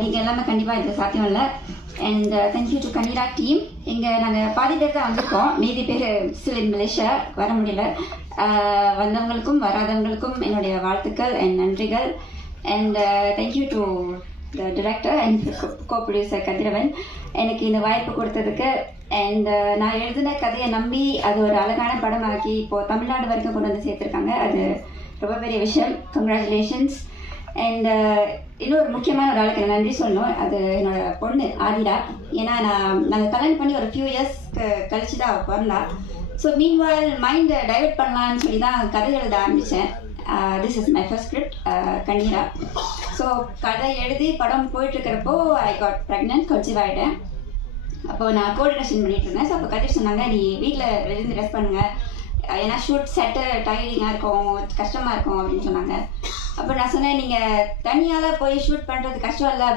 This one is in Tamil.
நீங்கள் எல்லாமே கண்டிப்பாக இது சாத்தியம் இல்லை. And thank you to Kanira team இங்கே நாங்கள் பாதி பேர் தான் வந்திருக்கோம். மீதி பேர் ஸ்டில் இன் மலேசியா வர முடியல. வந்தவங்களுக்கும் வராதவங்களுக்கும் என்னுடைய வாழ்த்துக்கள் அண்ட் நன்றிகள். And thank you to the director and co producer Kathiravan. எனக்கு இந்த வாய்ப்பு கொடுத்ததுக்கு. அண்ட் uh, நான் எழுதின கதையை நம்பி அது ஒரு அழகான படமாக்கி இப்போது தமிழ்நாடு வரைக்கும் கொண்டு வந்து சேர்த்துருக்காங்க. அது ரொம்ப பெரிய விஷயம். கங்க்ராச்சுலேஷன்ஸ் அண்ட் uh, இன்னொரு முக்கியமான ஒரு ஆளுக்கு நன்றி சொல்லணும். அது என்னோட பொண்ணு ஆதிரா. ஏன்னா நான் நாங்கள் கல்யாணம் பண்ணி ஒரு ஃபியூ இயர்ஸ்க்கு கழிச்சு தான் அவள் பிறந்தா. ஸோ மீன்வால் மைண்டை டைவெர்ட் பண்ணலான்னு சொல்லி தான் கதை எழுத ஆரம்பித்தேன் this is my first script Kanneera. So கதை எழுதி படம் போயிட்டுருக்கிறப்போ ஐ காட் ப்ரெக்னென்ட் கன்சீவ் ஆகிட்டேன் அப்போ நான் கோஆர்டினேஷன் பண்ணிட்டு இருந்தேன். ஸோ அப்போ கதிர் சொன்னாங்க நீ வீட்டில் இருந்து ரெஸ்ட் பண்ணுங்க. ஏன்னா ஷூட் செட்டு டயரிங்காக இருக்கும் கஷ்டமாக இருக்கும் அப்படின்னு சொன்னாங்க. அப்போ நான் சொன்னேன் நீங்கள் தனியால் போய் ஷூட் பண்ணுறது கஷ்டம் இல்லை